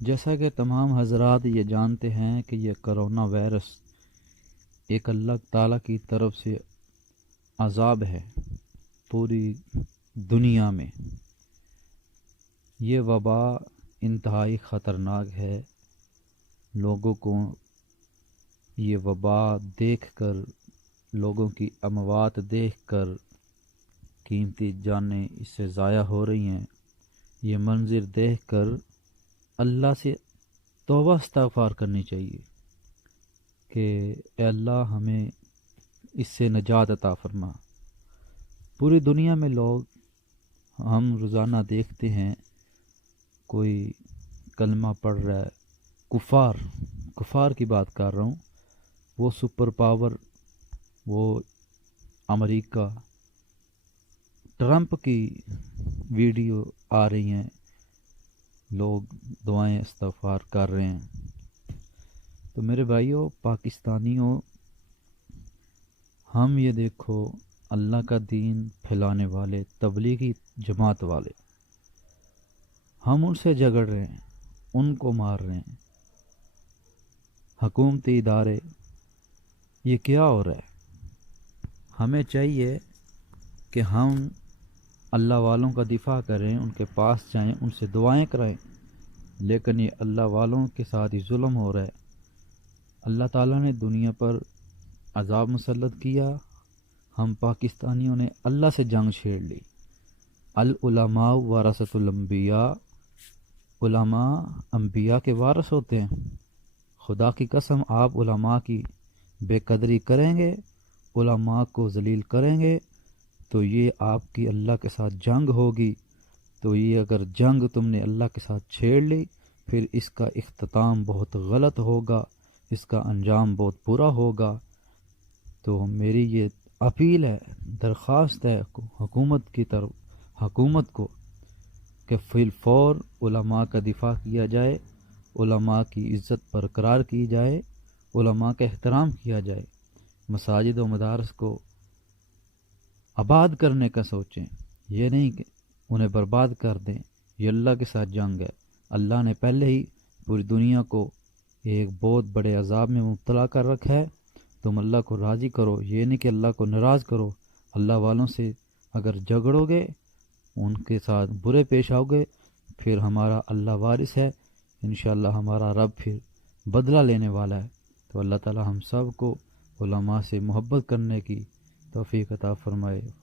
جیسا کہ تمام حضرات یہ جانتے ہیں کہ یہ کرونا وائرس ایک اللہ تعالیٰ کی طرف سے عذاب ہے پوری دنیا میں۔ یہ وبا انتہائی خطرناک ہے۔ لوگوں کو یہ وبا دیکھ کر، لوگوں کی اموات دیکھ کر قیمتی جانیں اس سے ضائع ہو رہی ہیں۔ یہ منظر دیکھ کر اللہ سے توبہ استغفار کرنی چاہیے کہ اے اللہ ہمیں اس سے نجات عطا فرما۔ پوری دنیا میں لوگ ہم روزانہ دیکھتے ہیں، کوئی کلمہ پڑھ رہا ہے، کفار کی بات کر رہا ہوں، وہ سپر پاور، وہ امریکہ، ٹرمپ کی ویڈیو آ رہی ہیں، لوگ دعائیں استغفار کر رہے ہیں۔ تو میرے بھائیوں، پاکستانیوں، ہم یہ دیکھو اللہ کا دین پھیلانے والے تبلیغی جماعت والے، ہم ان سے جھگڑ رہے ہیں، ان کو مار رہے ہیں۔ حکومتی ادارے، یہ کیا ہو رہا ہے؟ ہمیں چاہیے کہ ہم اللہ والوں کا دفاع کریں، ان کے پاس جائیں، ان سے دعائیں کرائیں، لیکن یہ اللہ والوں کے ساتھ ہی ظلم ہو رہا ہے۔ اللہ تعالیٰ نے دنیا پر عذاب مسلط کیا، ہم پاکستانیوں نے اللہ سے جنگ چھیڑ لی۔ العلماء ورثۃ الانبیاء، علماء انبیاء کے وارث ہوتے ہیں۔ خدا کی قسم، آپ علماء کی بے قدری کریں گے، علماء کو ذلیل کریں گے، تو یہ آپ کی اللہ کے ساتھ جنگ ہوگی۔ تو یہ اگر جنگ تم نے اللہ کے ساتھ چھیڑ لی، پھر اس کا اختتام بہت غلط ہوگا، اس کا انجام بہت برا ہوگا۔ تو میری یہ اپیل ہے، درخواست ہے حکومت کی طرف، حکومت کو، کہ فی الفور علماء کا دفاع کیا جائے، علماء کی عزت برقرار کی جائے، علماء کا احترام کیا جائے، مساجد و مدارس کو آباد کرنے کا سوچیں، یہ نہیں کہ انہیں برباد کر دیں۔ یہ اللہ کے ساتھ جنگ ہے۔ اللہ نے پہلے ہی پوری دنیا کو ایک بہت بڑے عذاب میں مبتلا کر رکھا ہے۔ تم اللہ کو راضی کرو، یہ نہیں کہ اللہ کو ناراض کرو۔ اللہ والوں سے اگر جھگڑو گے، ان کے ساتھ برے پیش آؤ گے، پھر ہمارا اللہ وارث ہے، انشاءاللہ ہمارا رب پھر بدلہ لینے والا ہے۔ تو اللہ تعالی ہم سب کو علماء سے محبت کرنے کی توفیق عطا فرمائے۔